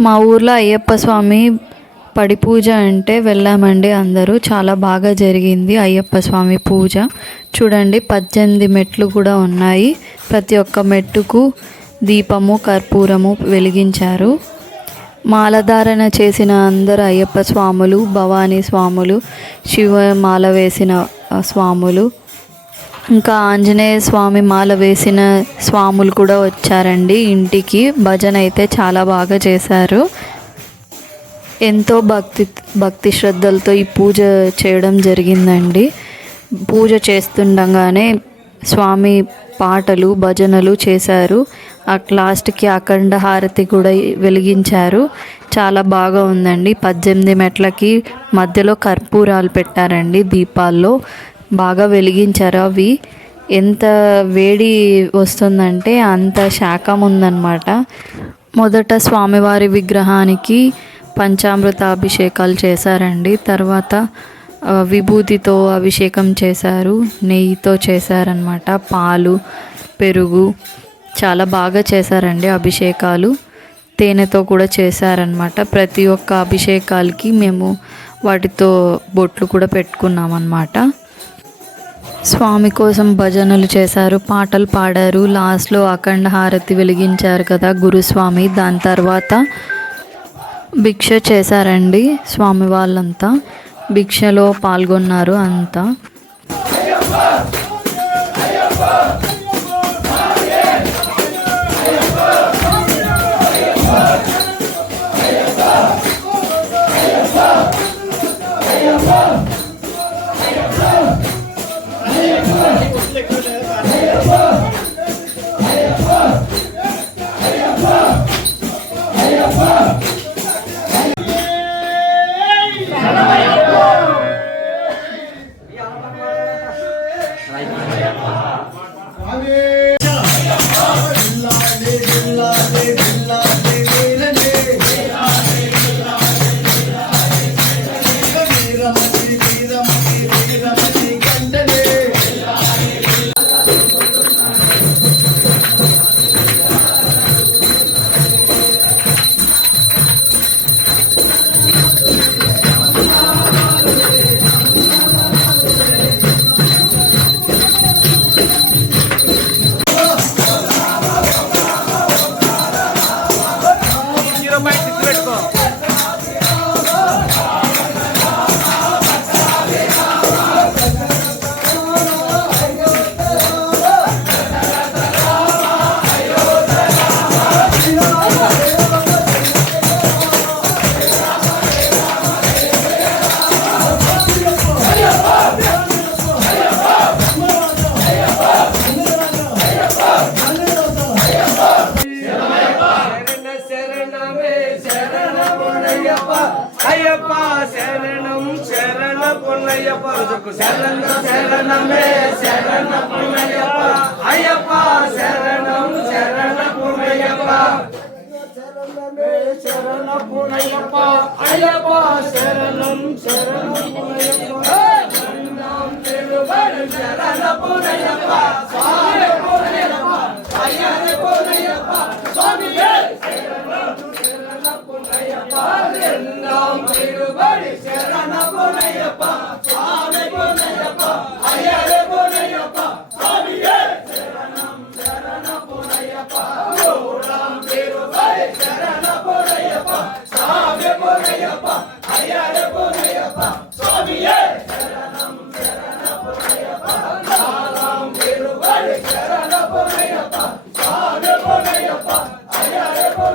మా ఊర్లో అయ్యప్ప స్వామి పడి పూజ అంటే వెళ్ళామండి అందరూ. చాలా బాగా జరిగింది అయ్యప్ప స్వామి పూజ. చూడండి పద్దెనిమిది మెట్లు కూడా ఉన్నాయి. ప్రతి ఒక్క మెట్టుకు దీపము కర్పూరము వెలిగించారు. మాలధారణ చేసిన అందరు అయ్యప్ప స్వాములు భవానీ స్వాములు శివ మాల వేసిన స్వాములు ఇంకా ఆంజనేయ స్వామి మాల వేసిన స్వాములు కూడా వచ్చారండి. ఇంటికి భజన అయితే చాలా బాగా చేశారు. ఎంతో భక్తి భక్తి శ్రద్ధలతో ఈ పూజ చేయడం జరిగిందండి. పూజ చేస్తుండగానే స్వామి పాటలు భజనలు చేశారు. ఆ లాస్ట్కి అఖండ హారతి కూడా వెలిగించారు. చాలా బాగా ఉందండి. పద్దెనిమిది మెట్లకి మధ్యలో కర్పూరాలు పెట్టారండి దీపాల్లో. బాగా వెలిగించారు అవి. ఎంత వేడి వస్తుందంటే అంత శాఖం ఉందన్నమాట. మొదట స్వామివారి విగ్రహానికి పంచామృత అభిషేకాలు చేశారండి. తర్వాత విభూతితో అభిషేకం చేశారు. నెయ్యితో చేశారనమాట పాలు పెరుగు చాలా బాగా చేశారండి అభిషేకాలు. తేనెతో కూడా చేశారనమాట ప్రతి ఒక్క అభిషేకాలకి మేము వాటితో బొట్లు కూడా పెట్టుకున్నామన్నమాట. స్వామి కోసం భజనలు చేశారు పాటలు పాడారు. లాస్ట్లో అఖండ హారతి వెలిగించారు కదా గురుస్వామి. దాని తర్వాత భిక్ష చేశారండి స్వామి వాళ్ళంతా. భిక్షలో పాల్గొన్నారు అంతా. teşekkürler. பொன்னையப்பா சரணம் சரண பொன்னையப்பா. சரண சரணமே சரண பொன்னையப்பா. ஐயப்பா சரணம் சரண பொன்னையப்பா. சரண ஐயப்பா சரணம் சரண பொன்னையப்பா.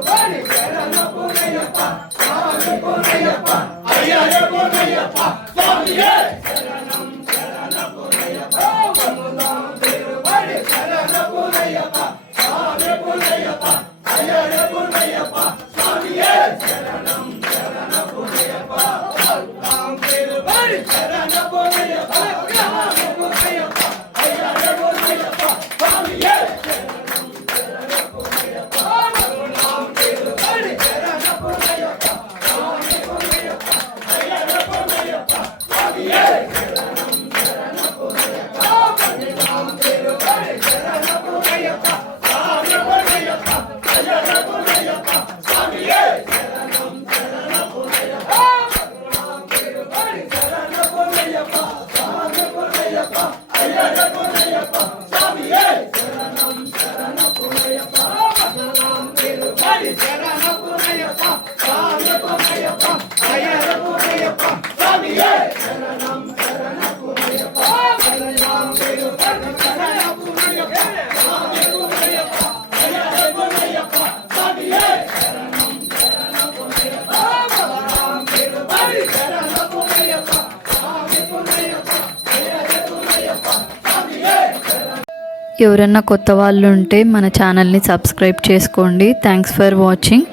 Vale. ఎవరన్నా కొత్త వాళ్ళు ఉంటే మన ఛానల్ని సబ్స్క్రైబ్ చేసుకోండి. Thanks for watching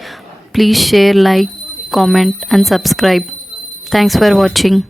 please share like comment and subscribe thanks for watching